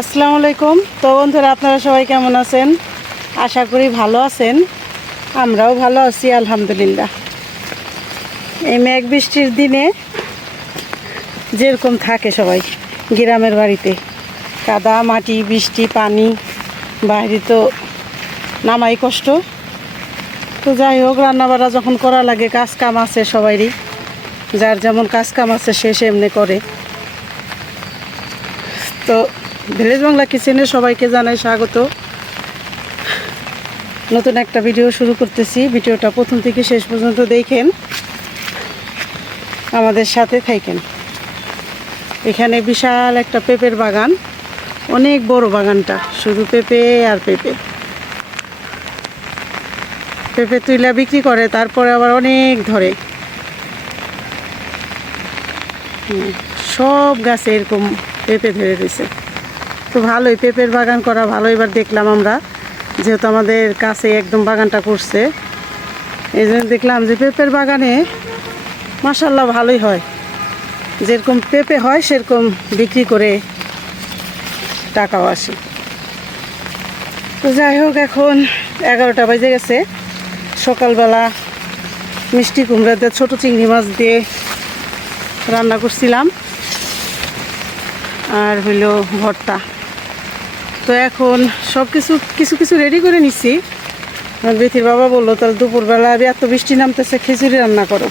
আসসালামু আলাইকুম। তো বন্ধুরা, আপনারা সবাই কেমন আছেন? আশা করি ভালো আছেন। আমরাও ভালো আছি আলহামদুলিল্লাহ। এই মেঘ বৃষ্টির দিনে যেরকম থাকে সবাই গ্রামের বাড়িতে, কাদা মাটি বৃষ্টি পানি, বাইরে তো নামাই কষ্ট। তো যাই হোক, রান্নাবাড়া যখন করা লাগে, কাজ কাম আছে সবারই, যার যেমন কাজ কাম আছে সে এমনি করে। তো ভিলেজ বাংলা কিচেনে সবাইকে জানাই স্বাগত। নতুন একটা ভিডিও শুরু করতেছি। ভিডিওটা প্রথম থেকে শেষ পর্যন্ত দেখেন, আমাদের সাথে থাকেন। এখানে বিশাল একটা পেঁপের বাগান, অনেক বড় বাগানটা, শুধু পেঁপে আর পেঁপে। পেঁপে তুইলা বিক্রি করে, তারপরে আবার অনেক ধরে। সব গাছে এরকম পেঁপে ধরে রয়েছে। তো ভালোই, পেঁপের বাগান করা ভালো। এবার দেখলাম আমরা, যেহেতু আমাদের কাছে একদম বাগানটা করছে, এই জন্য দেখলাম যে পেঁপের বাগানে মাশাআল্লাহ ভালোই হয়। যেরকম পেঁপে হয় সেরকম বিক্রি করে টাকাও আসে। তো যাই হোক, এখন 11টা বেজে গেছে। সকালবেলা মিষ্টি কুমড়া দিয়ে ছোটো চিংড়ি মাছ দিয়ে রান্না করছিলাম, আর হইল ভর্তা। তো এখন সব কিছু কিছু রেডি করে নিচ্ছি। বেথির বাবা বললো, তাহলে দুপুরবেলা এত বৃষ্টি নামতেছে, খিচুড়ি রান্না করো।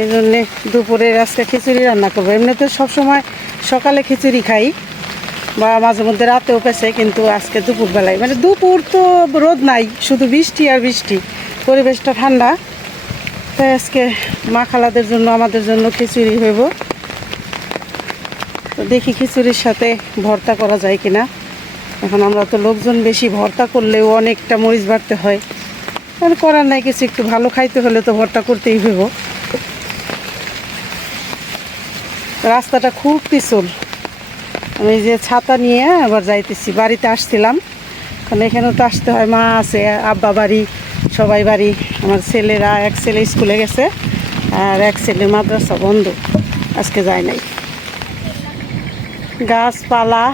এই জন্যে দুপুরে আজকে খিচুড়ি রান্না করবো। এমনিতে সবসময় সকালে খিচুড়ি খাই, বা মাঝে মধ্যে রাতেও পেছে, কিন্তু আজকে দুপুরবেলায়, মানে দুপুর তো রোদ নাই, শুধু বৃষ্টি আর বৃষ্টি, পরিবেশটা ঠান্ডা। তাই আজকে মা খালাদের জন্য আমাদের জন্য খিচুড়ি হইব। তো দেখি খিচুড়ির সাথে ভর্তা করা যায় কিনা। এখন আমরা তো লোকজন বেশি, ভর্তা করলেও অনেকটা মরিচ বাড়তে হয়, আর করার নাই কিছু। একটু ভালো খাইতে হলে তো ভর্তা করতেই হইব। রাস্তাটা খুব পিছল। আমি যে ছাতা নিয়ে আবার যাইতেছি, বাড়িতে আসছিলাম, কারণ এখানেও তো আসতে হয়। মা আছে, আব্বা বাড়ি, সবাই বাড়ি। আমার ছেলেরা, এক ছেলে স্কুলে গেছে আর এক ছেলে মাদ্রাসা বন্ধ, আজকে যায় নাই। গাছপালা,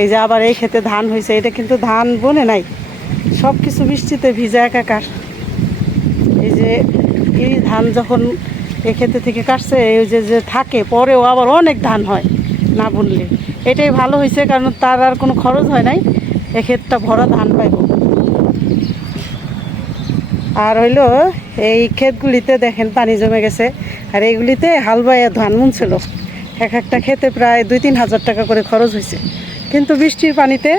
এই যে আবার এই ক্ষেতে ধান হয়েছে, এটা কিন্তু ধান বনে নাই, সব কিছু বৃষ্টিতে ভিজা একাকার। এই যে এই ধান যখন এই ক্ষেতে থেকে কাটছে, এই যে থাকে, পরেও আবার অনেক ধান হয় না বুনলে। এটাই ভালো হয়েছে, কারণ তার আর কোনো খরচ হয় নাই, এই ক্ষেতটা ভরা ধান পাইব। আর হইলো এই ক্ষেতগুলিতে দেখেন পানি জমে গেছে, আর এইগুলিতে হাল বাইয়া ধান বুনছিল। এক একটা ক্ষেতে প্রায় 2-3 হাজার টাকা করে খরচ হয়েছে, কিন্তু বৃষ্টির পানিতে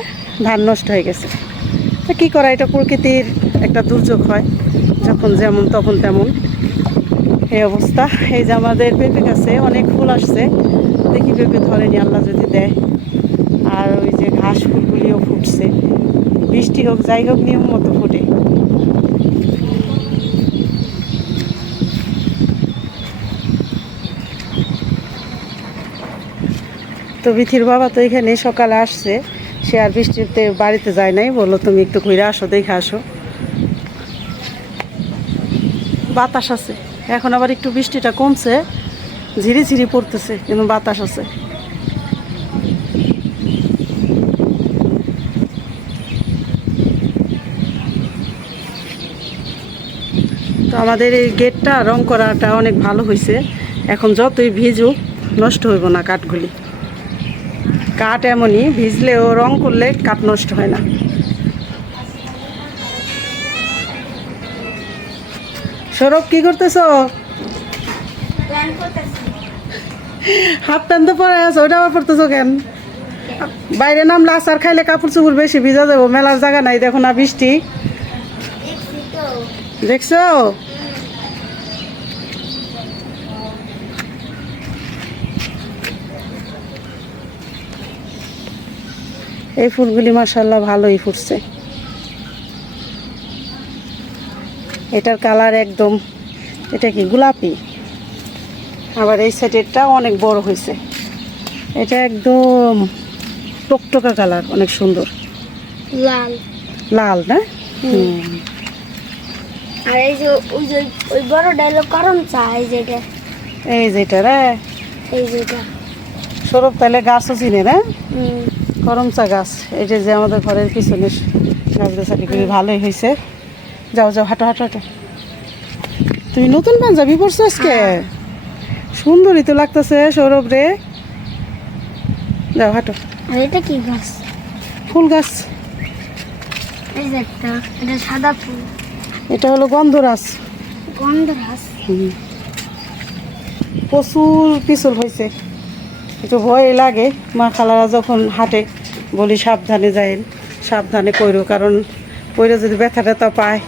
ধান নষ্ট হয়ে গেছে। তো কী করা, এটা প্রকৃতির একটা দুর্যোগ হয়, যখন যেমন তখন তেমন এই অবস্থা। এই যে আমাদের পেঁপে গাছে অনেক ফুল আসছে, দেখি পেঁপে ধরেনি, আল্লাহ যদি দেয়। আর ওই যে ঘাস ফুলগুলিও ফুটছে, বৃষ্টি হোক যাই হোক নিয়ম মতো ফুটে। তো বিথির বাবা তো এখানে সকালে আসছে, সে আর বৃষ্টিতে বাড়িতে যায় নাই, বললো তুমি একটু ঘুরে আসো, দেখে আসো। বাতাস আছে, এখন আবার একটু বৃষ্টিটা কমছে, ঝিরি ঝিরি পড়তেছে, কিন্তু বাতাস আছে। তো আমাদের এই গেটটা রং করাটা অনেক ভালো হয়েছে। এখন যতই ভিজুক নষ্ট হইব না কাঠগুলি। কাঠ এমনই, ভিজলেও রং করলে কাঠ নষ্ট হয় না। সৌরভ, কি করতেছ? হাফ প্যান্ট তো পরে আছো, ওইটা আবার পরতেছো কেন? বাইরে নামলে আচার খাইলে কাপড় চোপড় বেশি ভিজা যাবো, মেলার জায়গা নাই, দেখো না বৃষ্টি। দেখছো? এই ফুলগুলি মাশাআল্লাহ ভালোই ফুটছে। এটার কালার একদম, এটা কি গোলাপি। আবার এই সাইডেরটা অনেক বড় হয়েছে, এটা একদম টকটকা কালার, অনেক সুন্দর, লাল লাল না? আর এই যে ওই বড় ডায়লগ কারণ চাই যেটা, এই যেটা রে, এই যেটা সৌরভ তাহলে গাছও চিনে না, হুম। করমচা গাছ। এটা যে আমাদের ঘরের পিছনে গাছ গাছালি খুবই ভালোই হয়েছে। যাও যাও, হাঁটো হাঁটো হাঁটো। তুই নতুন পাঞ্জাবি পরছো আজকে, সুন্দরই তো লাগতেছে সৌরভ রে। যাও হাঁটো। আর এটা কি গাছ? ফুল গাছ, এই যে একটা, এটা সাদা ফুল, এটা হলো গন্ধরাজ। গন্ধরাজ। প্রচুর পিছল হয়েছে, একটু ভয় লাগে। মা খালারা যখন হাঁটে বলি সাবধানে যায়, সাবধানে কইরো, কারণ পইরে যদি ব্যথা ট্যাথা পায়।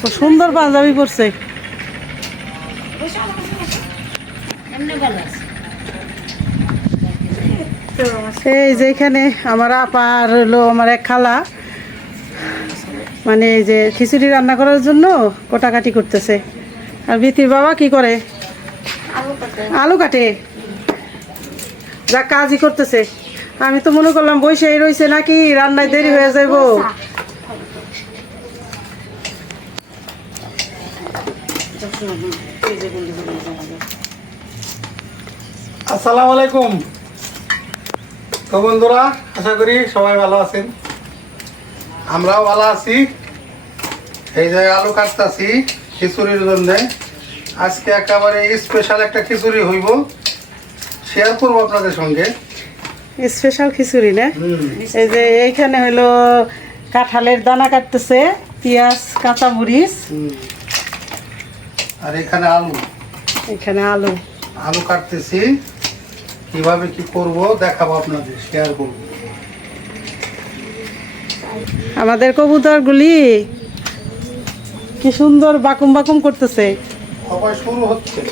তো সুন্দর পাঞ্জাবি পরছে। এই যে এখানে আমার আপা আর হলো আমার এক খালা, মানে এই যে খিচুড়ি রান্না করার জন্য কোটাকাটি করতেছে। আর বিতির বাবা কি করে? আলু কাটে। যা কাজই করতেছে। আমি তো মনে করলাম বসেই রয়েছে নাকি, রান্নায় দেরি হয়ে যাইব। আসসালামু আলাইকুম। তো বন্ধুরা, আশা করি সবাই ভালো আছেন, আমরাও ভালো আছি। এই যে আলু কাটতেছি খিচুড়ির জন্য। আজকে একেবারে স্পেশাল একটা খিচুড়ি হইব, শেয়ার করবো আপনাদের সঙ্গে। স্পেশাল খিচুড়ি না? এই যে এইখানে হলো কাঁঠালের দানা কাটতেছে, পেঁয়াজ, কাঁচামরিচ, আর এখানে আলু, এখানে আলু। আলু কাটতেছি। কিভাবে কি করব দেখাবো আপনাদের, শেয়ার করব। আমাদের কবুতরগুলি কি সুন্দর বাকুম বাকুম করতেছে। সবাই শুরু হচ্ছে।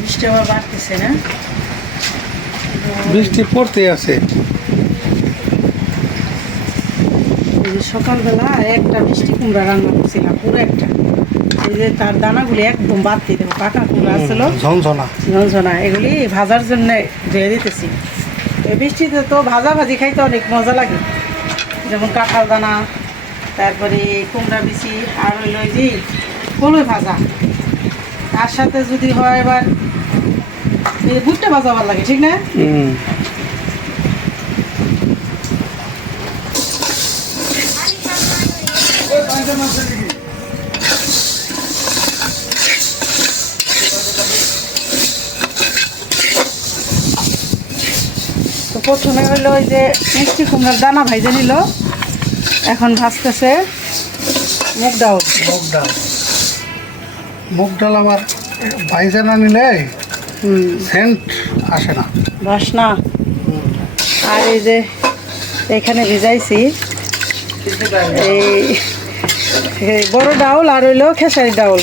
বৃষ্টি আবার বাড়তেছে না? বৃষ্টি পড়তে আছে। এই যে সকালবেলা একটা মিষ্টি কুমড়া রান্না করছিলাম, পুরো একটা। এই যে তার দানাগুলি একদম বাদ দিয়ে দেবো, পাকা কুমড়া আসছিল ঝনঝনা। ঝনঝনা, এগুলি ভাজার জন্য ধুয়ে দিতেছি। এই বৃষ্টিতে তো ভাজা ভাজি খাইতে অনেক মজা লাগে, যেমন কাঁঠাল দানা, তারপরে কুমড়া বিচি, আর হইল ওই যে কলই ভাজা। তার সাথে যদি হয় এবার এই ভুট্টা ভাজা ভালো লাগে, ঠিক না? তো প্রথমে হইলো ওই যে মিষ্টি কুমড়ার দানা ভাইজে নিল, এখন ভাজতেছে মুগ ডাউল। মুগ ডাল, মুগ ডাল আমার ভাইজা না নিলে সেন্ট আসে না। বাসনা। আর এই যে এখানে ভিজাইছি এই বড় ডাউল, আর হইলো খেসারি ডাউল।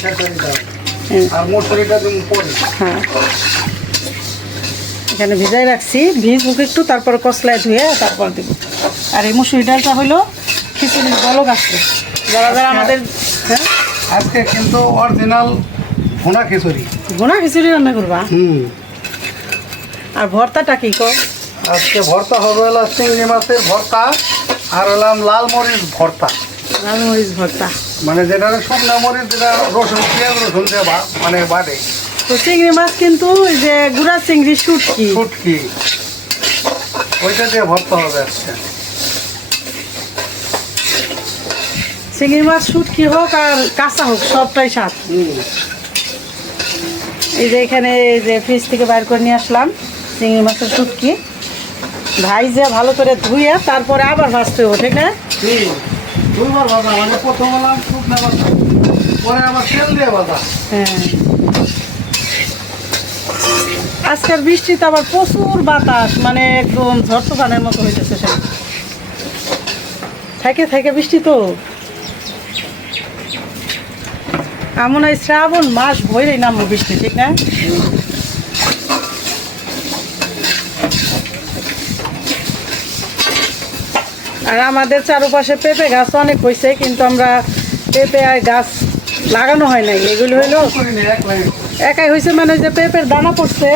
আর মশুরিটা দিন পরে। হ্যাঁ, এখানে ভিজাই রাখছি, ভিজুক একটু, তারপর কসলায় ধুয়ে তারপর দেব। আর এই মুসুরি ডালটা হইলো খিচুড়ির বলক আসছে। যারা যারা আমাদের, হ্যাঁ, আজকে কিন্তু অরিজিনাল ভুনা খিচুড়ি। ভুনা খিচুড়ি রান্না করবা। আর ভর্তাটা কি কর? আজকে ভর্তা হবে হলো চিংড়ি মাছের ভর্তা, আর হলাম লাল মরিচ ভর্তা। লাল মরিচ ভর্তা, মানে যেটা শুকনা মরিচ, যেটা রসুন, পেঁয়াজ রসুন দিয়ে মানে বাটে। তো চিংড়ি মাছ কিন্তু ওই যে গুড়া চিংড়ি শুটকি, শুটকি, ওইটা দিয়ে ভর্তা হবে আজকে। চিংড়ি মাছ শুটকি হোক আর কাঁচা হোক, সবটাই স্বাদ। এই যে এখানে এই যে ফ্রিজ থেকে বাইর করে নিয়ে আসলাম চিংড়ি মাছের শুটকি, ভাইজে ভালো করে ধুয়ে তারপরে আবার ভাজতে হবে, ঠিক না? দুইবার ভাজা, মানে প্রথম হলাম শুকনা ভাজা, পরে আবার তেল দিয়ে ভাজা। হ্যাঁ, আজকের বৃষ্টিতে আবার প্রচুর বাতাস, মানে একদম ঝড় তুফানের মতো হইতেছে। সে থাকে থাকে বৃষ্টি তো এমন হয় শ্রাবণ মাস ভরেই নামবো বৃষ্টি, ঠিক না? আর আমাদের চারপাশে পেঁপে গাছ অনেক হয়েছে, কিন্তু আমরা পেঁপে আর গাছ লাগানো হয় নাই, এগুলি হইলো করিনি, এক লাইন। একাই হয়েছে, মানে যে পেঁপের দানা পড়ছে,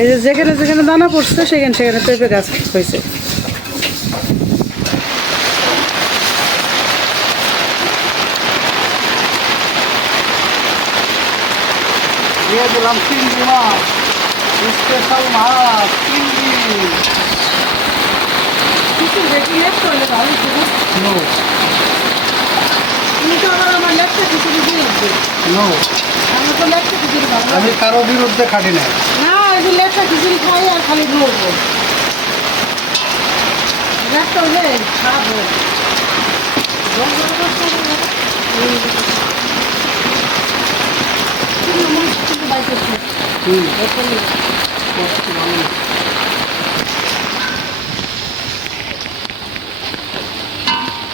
এই যে যেখানে যেখানে দানা পড়ছে সেখানে সেখানে পেঁপে গাছ হয়েছে। দিয়ে দিলাম চিংড়ি মাছ, স্পেশাল মাছ, চিংড়ি। কিছু বেশি লেট করলে ভালো ছিল। নো তুমি তো আবার আমার লেপটা খিচুড়ি দিয়ে উঠবে, নো, আমরা তো লেপটা খিচুড়ি খাবো না। আমি কারো বিরুদ্ধে খাটি না। না, এগুলো লেপটা খিচুড়ি খাই আর খালি ধরবো, লেপটা হলে খাবো।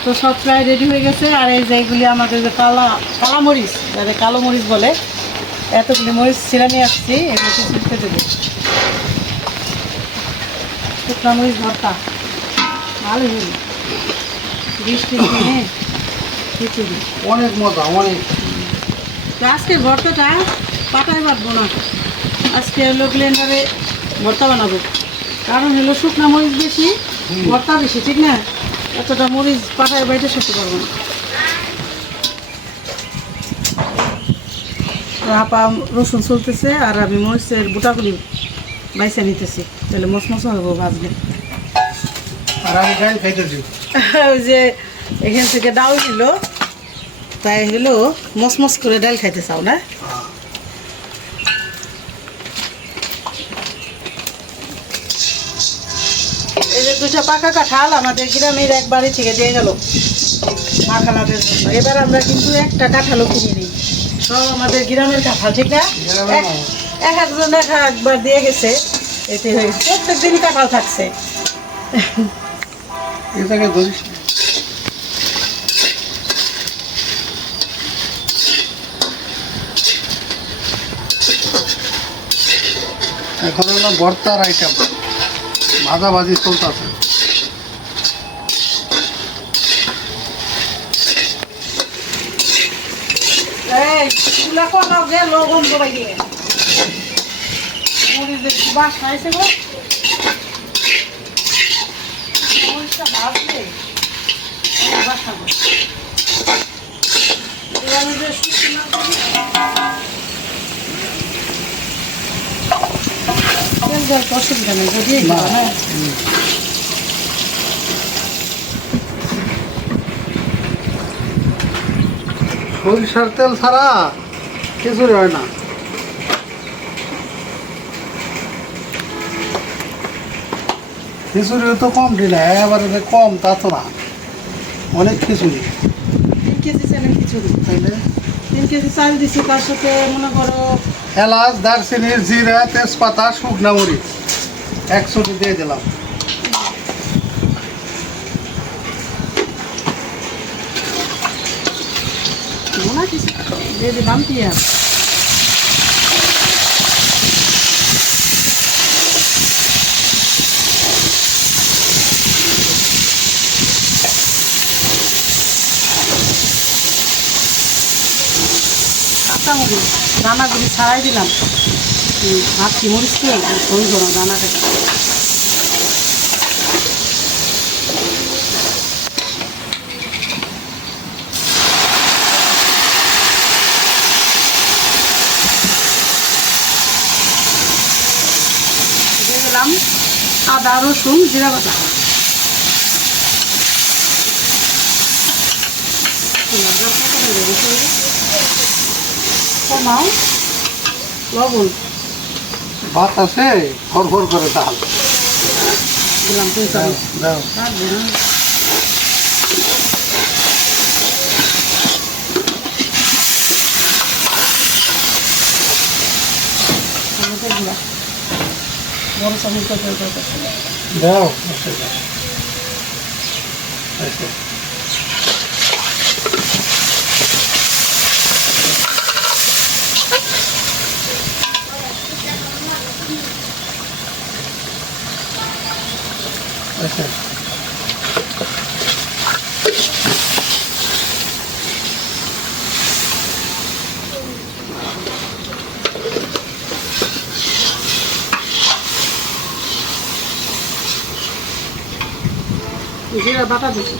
তো সব প্রায় রেডি হয়ে গেছে। আর এই যে এইগুলি আমাদের যে কালা মরিচ, যাদের কালো মরিচ বলে, এতগুলি মরিচ ছিঁড়া নিয়ে আসছি, এগুলো খেতে দেবো। শুকনা মরিচ ভর্তা ভালো হল, বৃষ্টির দিনে খিচুড়ি। অনেক মজা, অনেক। তো আজকের ভর্তাটা পাটায় বাটবো না, আজকে হলো ব্লেন্ডারে ভর্তা বানাবো। কারণ হলো শুকনা মরিচ বেশি, ভর্তা বেশি, ঠিক না? এতটা মরিচ পাটায় বাইতে সরতে পারবো না। তো আপা রসুন চলতেছে আর আমি মরিচের বুটাগুলি বাইসে নিতেছি, তাহলে মশমশা হবো ভাজলে। আর আমি ডাইল খাইতেছি। ওই যে এখান থেকে ডাল দিল, তাই হলো মসমস করে ডাল খাইতে চাও না? এই যে দুটা পাকা কাঁঠাল আমাদের গ্রামের এক বাড়ি থেকে দিয়ে গেল মাখালাদের জন্য। এবার আমরা কিন্তু একটা কাঁঠালও কিনে নিই, সব আমাদের গ্রামের কাঁঠাল, ঠিক না? এক একজন একবার দিয়ে গেছে, এতে হয়েছে প্রত্যেক দিন কাঁঠাল থাকছে। এটাকে ধরিস না। এখন হলো ভর্তার আইটেম, ভাজাভাজি চলতেছে। এই চুলা কমাও গে, লো গন্ধ বাইরে মরিচের বাস খাইছে গো। মরিচটা ভাজলে অনেক বাসা গো। এবার আমি যে শুকনো করি, তেল দেওয়ার তো অসুবিধা নেই, যদি না। হ্যাঁ। সরিষার তেল ছাড়া খিচুড়ি হয় না। খিচুড়িও তো কম দিলে, এবারে যে কম তা তো না, অনেক খিচুড়ি। 3 কেজি চালের খিচুড়ি, তাইলে 3 কেজি চাল দিছি, তার সাথে মনে করো এলাচ, দারচিনি, জিরা, তেজপাতা, শুকনা মরিচ 1 চুটি দিয়ে দিলাম। মনে কিছু দিয়ে দিলাম পেঁয়াজ। কাঁচামরিচ দানাগুলি ছাড়াই দিলাম, ভাবছি মরিচ তো ধরবো না দানাটা। দিয়ে দিলাম আদা, রসুন, জিরা বাটা। কমাও লবণ ভাত আছে, ফরফর করে ডাল দিলাম, 2 চামচ। দাও। রাখবে না। টমেটোর গুঁড়া বড় চামচ দরকার। দাও। আচ্ছা, জিরা বাটা দিচ্ছি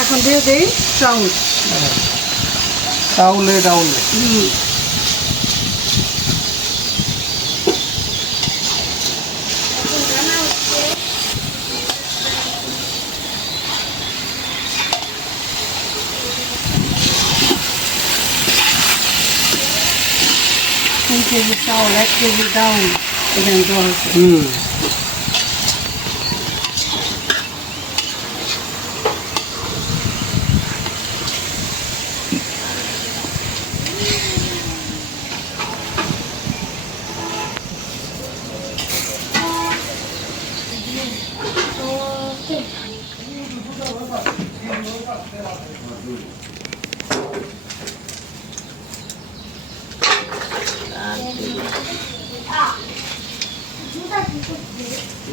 এখন দিয়ে দেই চাউল। চাউলে তিন কেজি চাউল 1 কেজি ডাউল এখানে দেওয়া হয়েছে।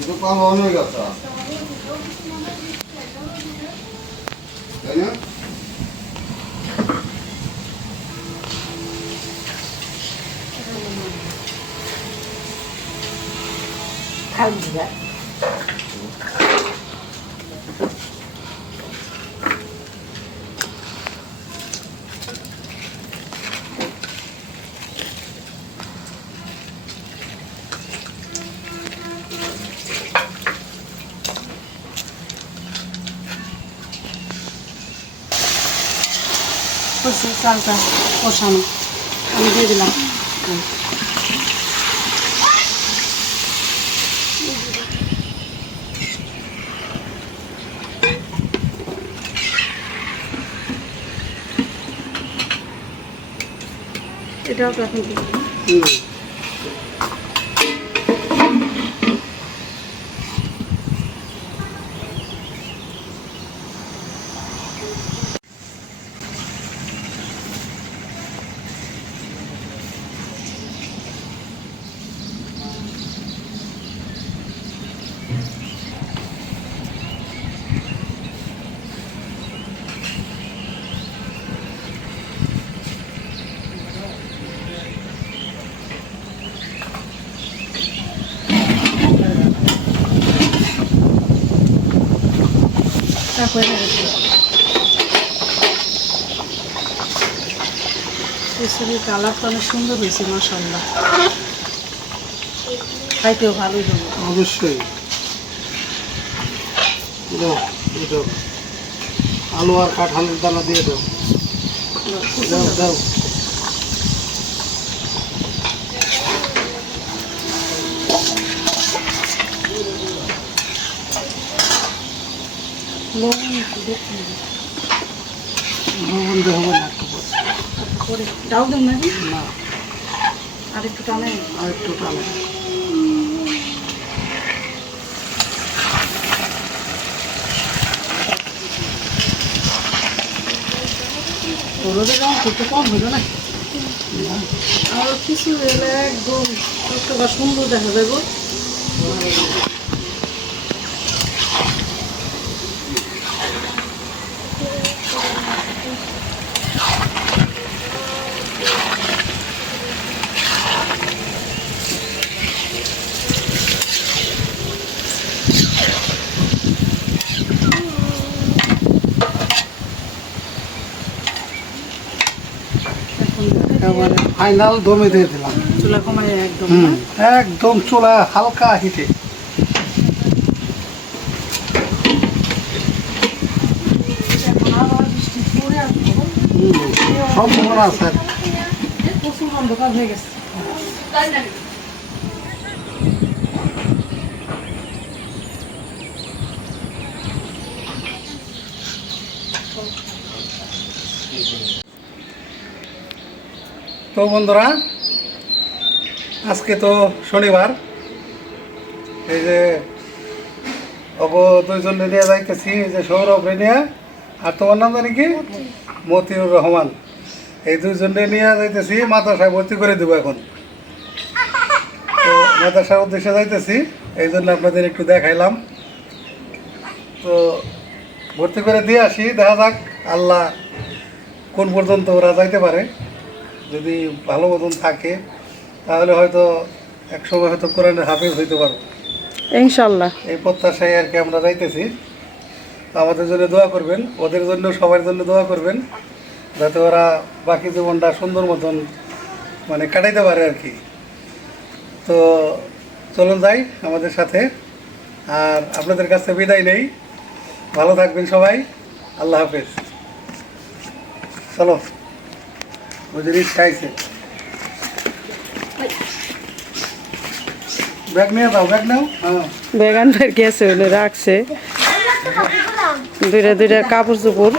itu kamu gak sah? Kayaknya? খাল জিরা চালটা কষানো আমি দিয়ে দিলাম। এটাও তো এখন দিই। খিচুড়ির কালারটা অনেক সুন্দর হয়েছে মাশাআল্লাহ, খাইতেও ভালোই হবে। অবশ্যই দাও দাও আলু আর কাঁঠালের দানা দিয়ে দাও দাও দাও লবণ দেওয়া হবে না একটু করে ডাল দেন নাকি না আর একটু টানে। আর একটু টানে হলুদের রঙ একটু কম হইল না আর কিছু এলে একদম একটা সুন্দর দেখা যাবে। একেবারে ফাইনাল দমে দিয়ে দিলাম। চুলা কমাই একদম একদম চুলা হালকা হিটে। সম্ভাবনা আছে প্রচুর অন্ধকার হয়ে গেছে। তো বন্ধুরা আজকে তো শনিবার, এই যে অব দুইজন নিয়ে যাইতেছি, এই যে সৌরভ রেনিয়া আর তোমার নাম জানি কি মতিউর রহমান, এই দুইজনে নিয়ে যাইতেছি মাদ্রাসায় ভর্তি করে দেবো এখন। তো মাদ্রাসার উদ্দেশ্যে যাইতেছি, এই জন্য আপনাদের একটু দেখাইলাম। তো ভর্তি করে দিয়ে আসি, দেখা যাক আল্লাহ কোন পর্যন্ত ওরা যাইতে পারে। যদি ভালো মতন থাকে তাহলে হয়তো একসময় হয়তো কোরআনের হাফেজ হইতে পারবো, ইনশাল্লাহ। এই প্রত্যাশায় আর কি আমরা যাইতেছি। তো আমাদের জন্য দোয়া করবেন, ওদের জন্য সবার জন্য দোয়া করবেন, যাতে ওরা বাকি জীবনটা সুন্দর মতন মানে কাটাইতে পারে আর কি। তো চলুন যাই আমাদের সাথে, আর আপনাদের কাছে বিদায় নেই। ভালো থাকবেন সবাই, আল্লাহ হাফেজ। চলো, ওই যে রিক্সা আইছে, ব্যাগ নিয়ে যাও, ব্যাগ নাও। হ্যাঁ, বেগান বের গেছে, রাখছে দুইটা দুইটা কাপড় চোপড়।